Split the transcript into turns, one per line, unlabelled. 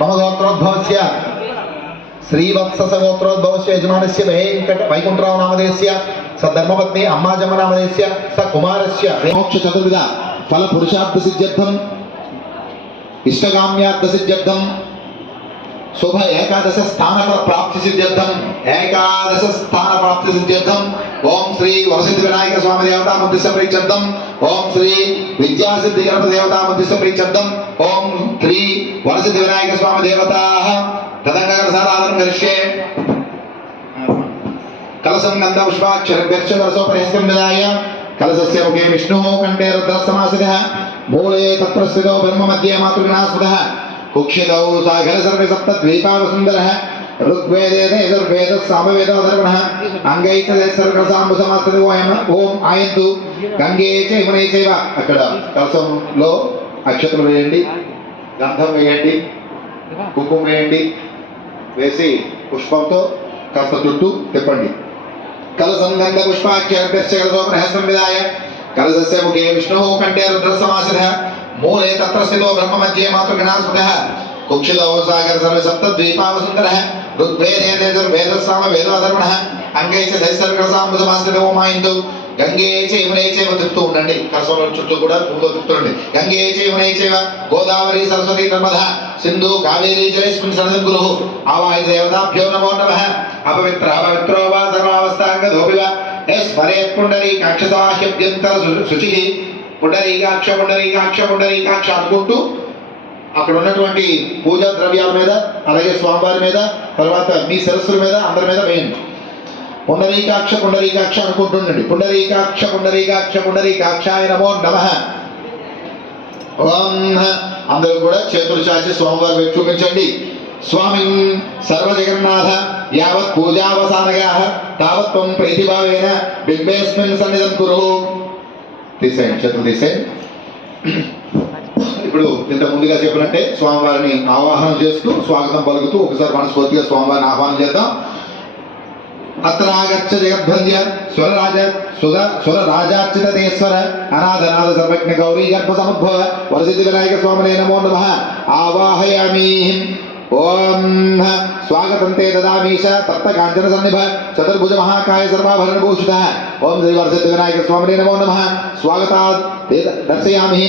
मम गोत्रोद्भवस्य श्रीवत्ससगोत्रोद्भवस्य यजमानस्य वेङ्कट वैकुण्ठराव नामधेयस्य स धर्मपत्नी अम्माजम्म नामधेयस्य स कुमारस्य मोक्षचतुर्विध फलपुरुषार्थसिद्ध्यर्थम् इष्टकाम्यार्थसिद्ध्यर्थम् శుభ ఏకాదశ స్థానఫల ప్రాప్తి సిద్ధ్యర్థం. ఏకాదశ స్థాన ప్రాప్తి సిద్ధ్యర్థం. ఓం శ్రీ వరసిద్ధి వినాయక స్వామి దేవతా మంత్రిష్ట ప్రీత్యర్థం. ఓం శ్రీ విద్యాసిద్ధి గణప దేవతా మంత్రిష్ట ప్రీత్యర్థం. ఓం శ్రీ వరసిద్ధి వినాయక స్వామి దేవతా. తదంగసారాధనం కరిష్యే. కలసం గంధ పుష్పాక్షరభ్యర్చదరసోపరిహస్తం విదాయ కలసస్య ముఖే విష్ణుः కంఠే రుద్రస్తమాసిదः మూలే తత్ర స్థితో బ్రహ్మ మధ్యే మాతృగణాస్మృతः కుక్షితౌ సాగర సర్వ సప్త ద్వీపావ సుందర ఋగ్వేదే యజుర్వేద సామవేద అధర్వణ అంగైత సర్వ సాంబు సమాస్తది ఓం ఓం ఆయంతు గంగే చైమునే చైవ అక్కడ కలసంలో అక్షతలు వేయండి గంధం వేయండి కుంకుమ వేయండి వేసి పుష్పంతో కాస్త చుట్టూ తిప్పండి. కలసం గంధ పుష్పాఖ్య కలసం విధాయ కలసస్య ముఖే విష్ణు కంటే రుద్రసమాసిధ మూలే తత్ర స్థితో బ్రహ్మ మధ్యే మాతృగణాస్పదः కుక్షిలో సాగర సర్వ సప్తద్వీపావసుందరः ఋగ్వేదే యజుర్వేదస్సామ వేదోధర్మణः అంగై చ దైసర్గసాంబుసమాశ్రిత ఓమాయిందు గంగే చ యమునే చైవ తిప్పుతూ ఉండండి కలసంలో చుట్టూ కూడా పువ్వుతో తిప్పుతుండండి గంగే చ యమునే చైవ గోదావరి సరస్వతి నర్మద సింధు కావేరీ జలేస్మిన్ సనదం గురు ఆవాయ దేవతాభ్యో నమో నమ అపవిత్ర అపవిత్రో వా సర్వావస్థాంగధోపి వా ఏ స్మరేత్ పుండరీకాక్షసాహ్యభ్యంతర శుచి పుండరీకాక్ష పుండరీకాక్ష పుండరీకాక్ష అనుకుంటూ అక్కడ ఉన్నటువంటి పూజా ద్రవ్యాల మీద అలాగే స్వామివారి మీద తర్వాత మీ సరస్సుల మీద అందరి మీద వేయండి పుండరీకాక్ష పుండరీకాక్ష అనుకుంటుండండి పుండరీకాక్ష పుండరీకాక్ష పుండరీకాక్షాయ నమో నమ. ఓం అందరూ కూడా చేతులు చాచి స్వామివారి వైపు చూపించండి. స్వామి సర్వజగన్నాథ యావత్ పూజావసానగా తావత్ త్వం ప్రీతిభావేన బింబేస్మిన్ సన్నిధం కురు. తీసేయండి చేతులు తీసేయండి ఇప్పుడు ఇంత ముందుగా చెప్పినట్టే స్వామివారిని ఆవాహనం చేస్తూ స్వాగతం పలుకుతూ ఒకసారి మనస్ఫూర్తిగా స్వామివారిని ఆహ్వానం చేద్దాం. అత్రాగచ్చ జగద్భంద్య స్వరరాజ సుధ స్వరరాజార్చిత దేశ్వర అనాథనాథ సర్వజ్ఞ గౌరీ గర్భ సముద్భవ వరసిద్ధి వినాయక స్వామినే నమో నమ. ఆవాహయామి. ఓం స్వాగతం తే దదామీశ తప్త కాంచన సన్నిభ చతుర్భుజ మహాకాయ సర్వాభరణ భూషిత ఓం శ్రీ వరసిద్ధి వినాయక స్వామినే నమో నమ స్వాగతాత్ దర్శయామి